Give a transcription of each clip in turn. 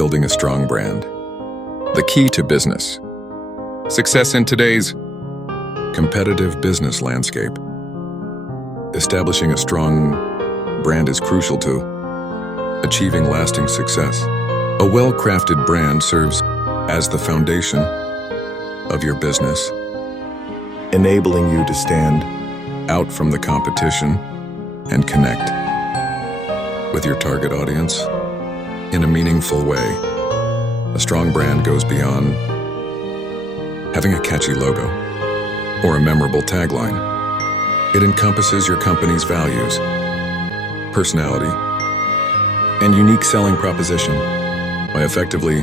Building a strong brand. The key to business success in today's competitive business landscape. Establishing a strong brand is crucial to achieving lasting success. A well-crafted brand serves as the foundation of your business, enabling you to stand out from the competition and connect with your target audience in a meaningful way. A strong brand goes beyond having a catchy logo or a memorable tagline. It encompasses your company's values, personality, and unique selling proposition. By effectively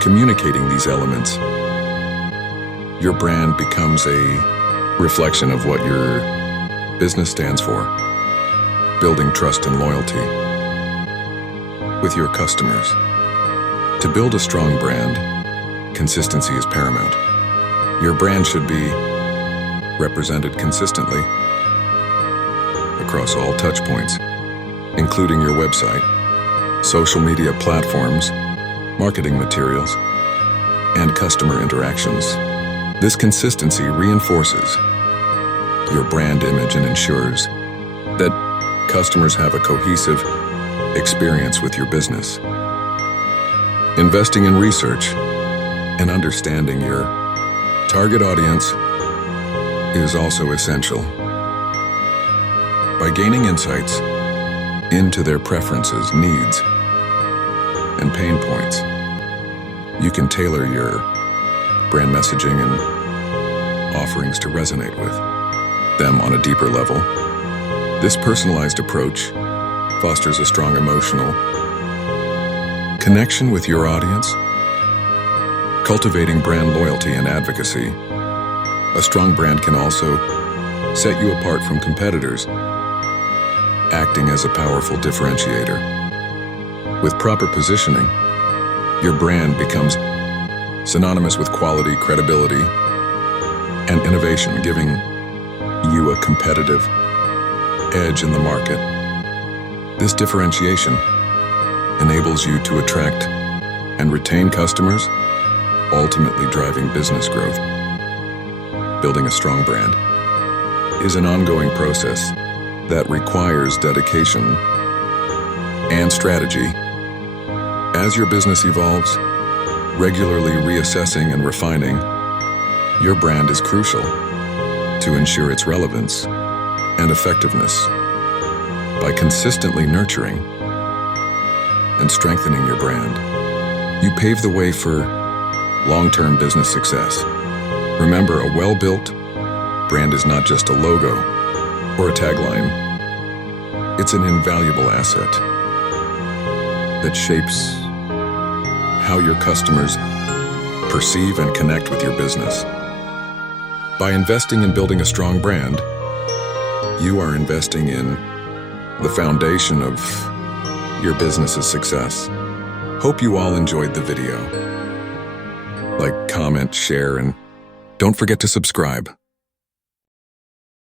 communicating these elements, your brand becomes a reflection of what your business stands for, building trust and loyalty with your customers. To build a strong brand, consistency is paramount. Your brand should be represented consistently across all touch points, including your website, social media platforms, marketing materials, and customer interactions. This consistency reinforces your brand image and ensures that customers have a cohesive experience with your business. Investing in research and understanding your target audience is also essential. By gaining insights into their preferences, needs, and pain points, you can tailor your brand messaging and offerings to resonate with them on a deeper level. This personalized approach fosters a strong emotional connection with your audience, cultivating brand loyalty and advocacy. A strong brand can also set you apart from competitors, acting as a powerful differentiator. With proper positioning, your brand becomes synonymous with quality, credibility, and innovation, giving you a competitive edge in the market. This differentiation enables you to attract and retain customers, ultimately driving business growth. Building a strong brand is an ongoing process that requires dedication and strategy. As your business evolves, regularly reassessing and refining your brand is crucial to ensure its relevance and effectiveness. By consistently nurturing and strengthening your brand, you pave the way for long-term business success. Remember, a well-built brand is not just a logo or a tagline. It's an invaluable asset that shapes how your customers perceive and connect with your business. By investing in building a strong brand, you are investing in the foundation of your business's success. Hope you all enjoyed the video. Like, comment, share, and don't forget to subscribe.